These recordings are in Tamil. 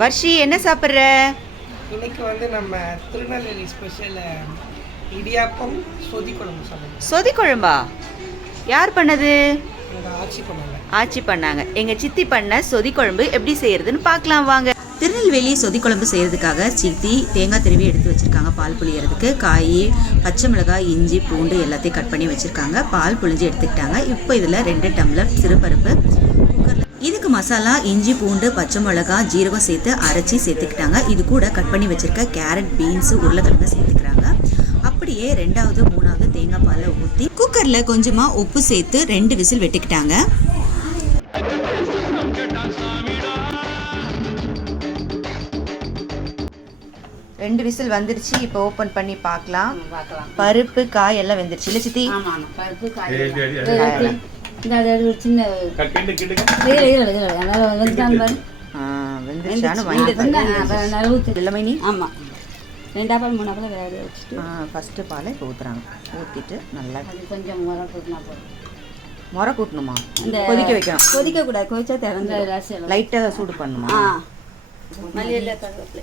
வர்ஷி என்ன சாப்பிட்ற? இன்னைக்கு வந்து நம்ம திருநெல்வேலி ஸ்பெஷல் இடியாப்பம் சொதி குழம்பு சொல்லணும் சொதி குழம்பா? யார் பண்ணது? எங்கள் ஆட்சி பண்ணல ஆச்சி பண்ணாங்க. எங்க சித்தி பண்ண சொதி குழம்பு எப்படி செய்யறதுன்னு பார்க்கலாம் வாங்க. திருநெல்வேலி சொதி குழம்பு செய்யறதுக்காக சித்தி தேங்காய் திருவி எடுத்து வச்சிருக்காங்க. பால் புளியறதுக்கு காய் பச்சை மிளகாய் இஞ்சி பூண்டு எல்லாத்தையும் கட் பண்ணி வச்சிருக்காங்க. பால் புளிஞ்சு எடுத்துக்கிட்டாங்க. இப்போ இதுல ரெண்டு டம்ளர் சிறுபருப்பு இதுக்கு மசாலா இஞ்சி பூண்டு பச்சை மிளகாய் ஜீரகம் சேர்த்து அரைச்சி சேர்த்துக்கிட்டாங்க. இது கூட கட் பண்ணி வச்சிருக்க கேரட் பீன்ஸ் உருளைக்கிழங்கு சேர்த்துக்கிறாங்க. அப்படியே ரெண்டாவது மூணாவது தேங்காய் பாலை ஊற்றி குக்கரில் கொஞ்சமாக உப்பு சேர்த்து ரெண்டு விசில் வெட்டிக்கிட்டாங்க. ரெண்டு விசில் வந்துருச்சு. இப்போ ஓப்பன் பண்ணி பார்க்கலாம். பருப்பு காய் எல்லாம் வெந்துருச்சு. இல்லை சித்தி? பருப்பு காய் இந்த அது ஒரு சின்ன அதனால பாரு. இல்லை மைனி? ஆமா. ரெண்டாப்பால் மூணாப்பால் வேக வச்சுட்டு. ஃபஸ்ட்டு பாலை இப்போ ஊற்றுறாங்க ஊற்றிட்டு நல்லா கொஞ்சம் முறை கூட்டினா போதும். முறை கூட்டணுமா? இந்த கொதிக்க வைக்கணும். கொதிக்க கூடாது கொதிச்சா திறந்து. லைட்டாக சூடு பண்ணணுமா ஆ.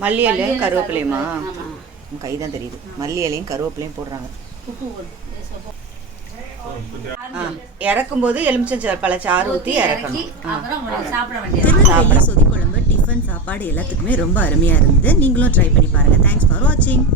மல்லி இலையும் கருவேப்பிலையுமா? கை தான் தெரியுது. மல்லி இலையும் கருவேப்பிலையும் போடுறாங்க. உப்பு போடு. ஆ இறக்கும்போது எலுமிச்சை பழ சாறு ஊற்றி இறக்கணும். சொதி குழம்பு டிஃபன் சாப்பாடு எல்லாத்துக்குமே ரொம்ப அருமையாக இருந்தது. நீங்களும் ட்ரை பண்ணி பாருங்கள் தேங்க்ஸ் ஃபார் வாட்சிங்